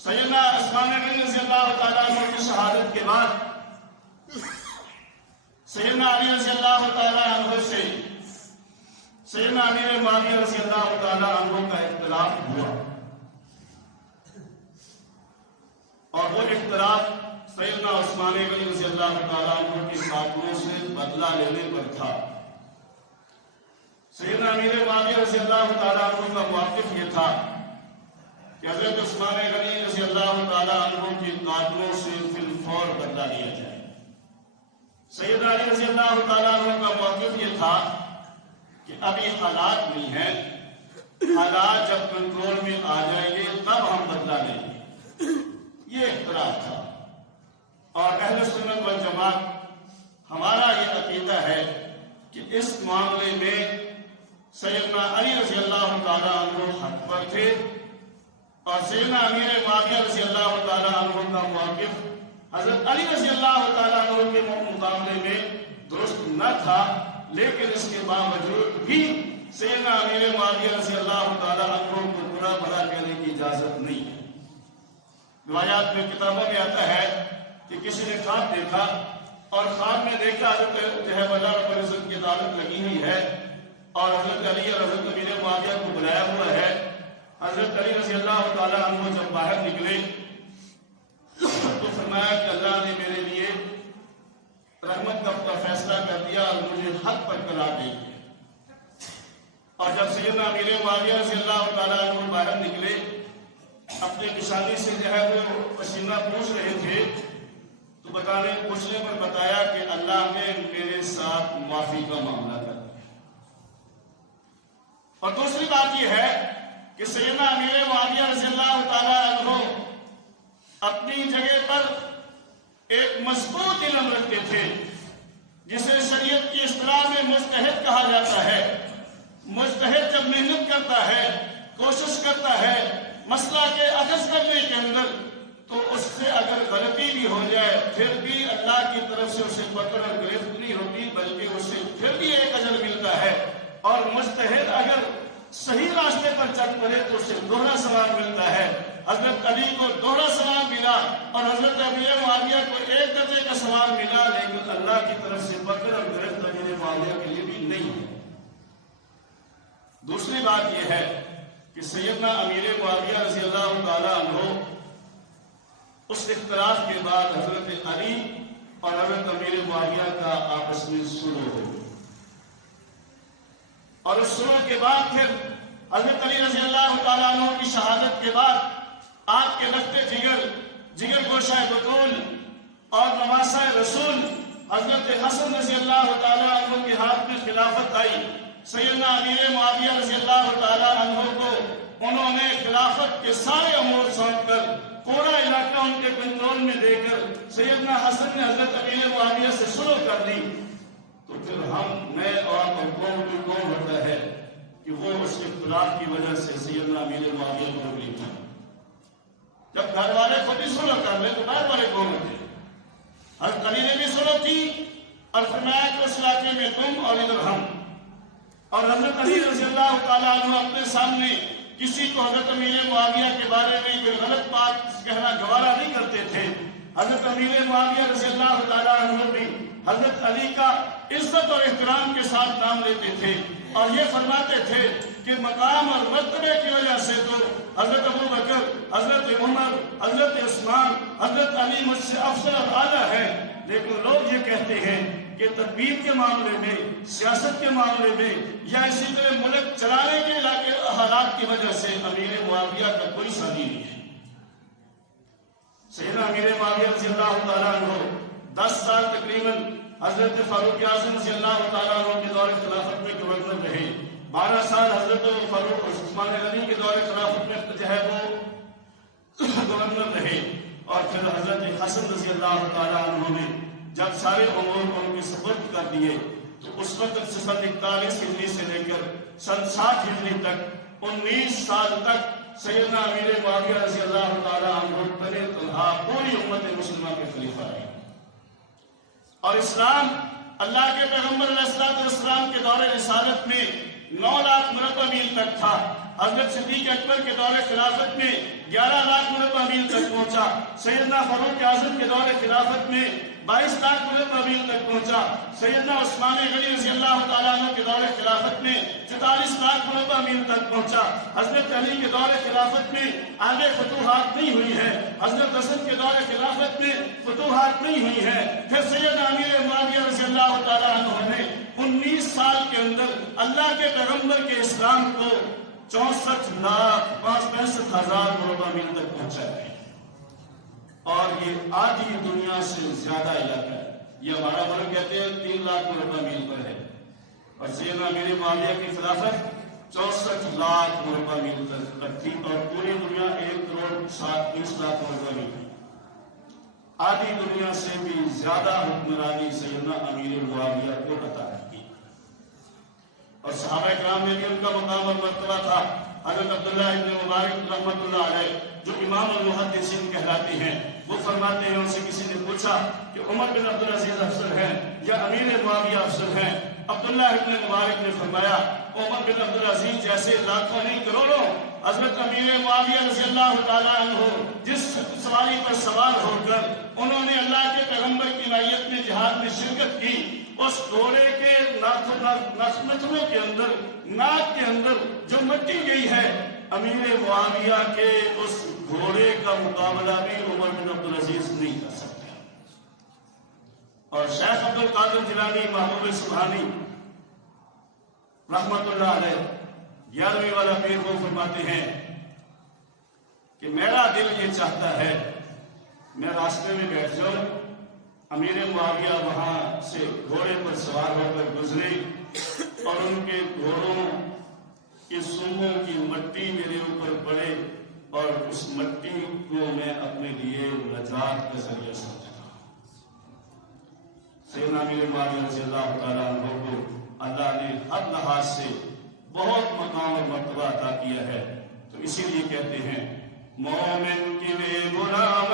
سیدنا عثمان غنی رضی اللہ تعالیٰ عنہ کی شہادت کے بعد سیدنا علی رضی اللہ تعالیٰ عنہ سے سیدنا امیر معاویہ رضی اللہ تعالیٰ عنہ کا اختلاف ہوا، اور وہ اختلاف سیدنا عثمان غنی رضی اللہ تعالیٰ عنہ کے قاتلوں سے بدلہ لینے پر تھا۔ سیدنا امیر معاویہ رضی اللہ تعالیٰ عنہ کا موقف یہ تھا کہ حضرت عثمان غنی رضی اللہ تعالیٰ عنہ کے قاتلوں سے فی الفور بدلہ لیا جائے۔ سیدنا علی رضی اللہ تعالیٰ عنہ کا موقف یہ تھا کہ ابھی حالات نہیں ہیں، حالات جب کنٹرول میں آ جائیں گے تب ہم بدلہ لیں گے۔ یہ اختلاف تھا، اور اہل سنت والجماعت ہمارا یہ عقیدہ ہے کہ اس معاملے میں سیدنا علی رضی اللہ تعالیٰ عنہ حق پر تھے، اور سیدنا امیر معاویہ رضی اللہ تعالیٰ عنہ کا موقف حضرت علی رضی اللہ تعالیٰ عنہ کے مقابلے میں درست نہ تھا، لیکن اس کے باوجود بھی سیدنا امیر معاویہ رضی اللہ تعالیٰ عنہ کو برا بھلا کہنے کی اجازت نہیں ہے۔ روایات میں کتابوں میں آتا ہے کہ کسی نے خواب دیکھا، اور خواب میں دیکھا حضرت اللہ رب العزت کی عدالت لگی ہوئی ہے، اور حضرت علی اور حضرت امیر معاویہ کو بلایا ہوا ہے۔ حضرت علی رضی اللہ تعالیٰ عنہ جب باہر نکلے تو فرمایا کہ اللہ نے میرے لیے رحمت کا فیصلہ کر دیا اور مجھے حق پر قرار دے دیا۔ اور جب سیدنا امیر معاویہ رضی اللہ تعالیٰ عنہ باہر نکلے، اپنے پیشانی سے جو ہے وہ پسینہ پوچھ رہے تھے، تو پوچھنے پر بتایا کہ اللہ نے میرے ساتھ معافی کا معاملہ کر دیا۔ اور دوسری بات یہ ہے کہ سیدنا امیر معاویہ رضی اللہ تعالیٰ عنہ اپنی جگہ پر ایک مضبوط علم رکھتے تھے، جسے شریعت کی اصطلاح میں مجتہد کہا جاتا ہے۔ مجتہد جب محنت کرتا ہے، کوشش کرتا ہے مسئلہ کے اخذ کرنے کے اندر، تو اس سے اگر غلطی بھی ہو جائے پھر بھی اللہ کی طرف سے اسے پکڑ اور گرفت نہیں ہوتی، بلکہ اسے پھر بھی ایک اجر ملتا ہے۔ اور مجتہد اگر صحیح راستے پر چل پڑے تو اسے دوہرا ثواب ملتا ہے۔ حضرت علی کو دوہرا ثواب ملا، اور حضرت امیر معاویہ کو ایک درجے کا ثواب ملا، لیکن اللہ کی طرف سے پکڑ اور گرفت امیر معاویہ کے لیے بھی نہیں ہے۔ دوسری بات یہ ہے کہ سیدنا امیر معاویہ رضی اللہ تعالیٰ عنہ اس اختلاف کے بعد حضرت علی اور حضرت امیر معاویہ کا آپس میں صلح ہو گئی، اور اس صلح کے بعد پھر حضرت علی رضی اللہ تعالیٰ عنہ کی شہادت کے بعد آپ کے رخت جگر گوشہ بطول اور نواسہ رسول حضرت حسن رضی اللہ تعالیٰ عنہ کے ہاتھ میں خلافت آئی۔ سیدنا امیر معاویہ رضی اللہ تعالیٰ عنہ کو انہوں نے خلافت کے سارے امور سونپ کر، پورا علاقہ ان کے کنٹرول میں دے کر سیدنا حسن نے حضرت امیر معاویہ سے صلح کر دی۔ تو پھر میں اور قوم کی کون ہوتا ہے کہ وہ اس اختلاف کی وجہ سے سیدنا امیر معاویہ کو نہیں تھا۔ جب گھر والے خود ہی صلح کر لیں تو باہر والے کون ہوتے؟ حضرت علی نے بھی صلح کی اور فرمایا کہ اس علاقے میں تم اور ادھر ہم، اور حضرت علی رضی اللہ تعالیٰ عنہ اپنے سامنے کسی کو حضرت امیر معاویہ کے بارے میں کوئی غلط بات کہنا گوارا نہیں کرتے تھے۔ حضرت امیر معاویہ رضی اللہ تعالیٰ عنہ بھی حضرت علی کا عزت اور احترام کے ساتھ نام لیتے تھے، اور یہ فرماتے تھے کہ مقام اور مرتبے کی وجہ سے تو حضرت ابوبکر، حضرت عمر، حضرت عثمان، حضرت علی مجھ سے افضل اور اعلیٰ ہیں، لیکن لوگ یہ کہتے ہیں کہ تدبیر کے معاملے میں، سیاست کے معاملے میں، یا اسی طرح ملک چلانے کے حالات کی وجہ سے امیر معاویہ کا کوئی ثانی نہیں ہے۔ سیدنا امیر معاویہ رضی اللہ تعالیٰ عنہ 10 سال تقریباً حضرت فاروق اعظم رضی اللہ تعالیٰ عنہ کے دور خلافت میں گورنر رہے، 12 سال حضرت فاروق عثمان غنی کے دور خلافت میں جو ہے وہ گورنر رہے، اور پھر حضرت حسن رضی اللہ تعالیٰ عنہ نے جب سارے امور کو ان کے سپرد کر دیے تو اس وقت سے سن 41 ہجری سے لے کر سن 60 ہجری تک 19 سال تک سیدنا امیر معاویہ رضی اللہ تعالیٰ عنہ تنہا پوری امت مسلمہ کے خلیفہ رہے، اور اسلام اللہ کے پیغمبر علیہ السلام کے دور رسالت میں 9 لاکھ مربع میل تک تھا۔ حضرت صدیق اکبر کے دور خلافت میں 11 لاکھ مربع میل تک پہنچا، سیدنا فاروق اعظم کے دور خلافت میں 22 لاکھ مربع میل تک پہنچا، سیدنا عثمان غنی رضی اللہ تعالیٰ عنہ کے دور خلافت میں 44 لاکھ مربع میل تک پہنچا، حضرت علی کے دور خلافت میں آگے فتوحات نہیں ہوئی ہے، حضرت حسن کے دور خلافت میں فتوحات نہیں ہوئی ہے، پھر سیدنا امیر معاویہ رضی اللہ تعالیٰ عنہ نے 19 سال کے اندر اللہ کے پیغمبر کے اسلام کو 64,65,000 مربع میل تک پہنچایا ہے، اور یہ آدھی دنیا سے زیادہ علاقہ ہے۔ یہ ہمارا ملک کہتے ہیں 3 لاکھ مربع میل پر ہے، اور سیدنا امیر معاویہ کی خلافت 64 لاکھ مربع میل تک تھی، اور پوری دنیا 1,30,20,00,000 مربع میل ہے۔ آدھی دنیا سے بھی زیادہ حکمرانی سیدنا امیر معاویہ کو عطا کی، اور صحابہ کرام میں بھی ان کا مقام اور مرتبہ تھا۔ حضرت عبداللہ ابن مبارک رحمۃ اللہ علیہ جو امام المحدثین کہلاتے ہیں، وہ فرماتے ہیں ان سے کسی نے پوچھا کہ عمر بن عبدالعزیز افضل ہیں یا امیر معاویہ افضل ہیں؟ عبداللہ ابن مبارک نے فرمایا عمر بن عبدالعزیز جیسے لاکھوں نہیں کروڑوں حضرت امیر معاویہ رضی اللہ تعالیٰ عنہ جس سواری پر سوار ہو کر انہوں نے اللہ کے پیغمبر کی معیت میں جہاد میں شرکت کی، اس گھوڑے کے نتنوں کے اندر، ناک کے اندر جو مٹی گئی ہے، امیر معاویہ کے اس گھوڑے کا مقابلہ بھی عمر بن عبدالعزیز نہیں کر سکتے۔ اور شیخ عبد القادر جیلانی محبوب سبحانی رحمت اللہ علیہ 11ویں والا پیر وہ فرماتے ہیں کہ میرا دل یہ چاہتا ہے میں راستے میں بیٹھ جاؤں، امیر معاویہ وہاں سے گھوڑے پر سوار ہو کر گزرے اور ان کے گھوڑوں کے سونگوں کی مٹی میرے اوپر پڑے، اور اس مٹی کو میں اپنے لیے نجات کا ذریعہ سمجھتا ہوں۔ سیدنا امیر معاویہ رضی اللہ تعالیٰ عنہ کو اللہ نے ہر لحاظ سے بہت مقام اور مرتبہ عطا کیا ہے، تو اسی لیے کہتے ہیں مومن کی غلام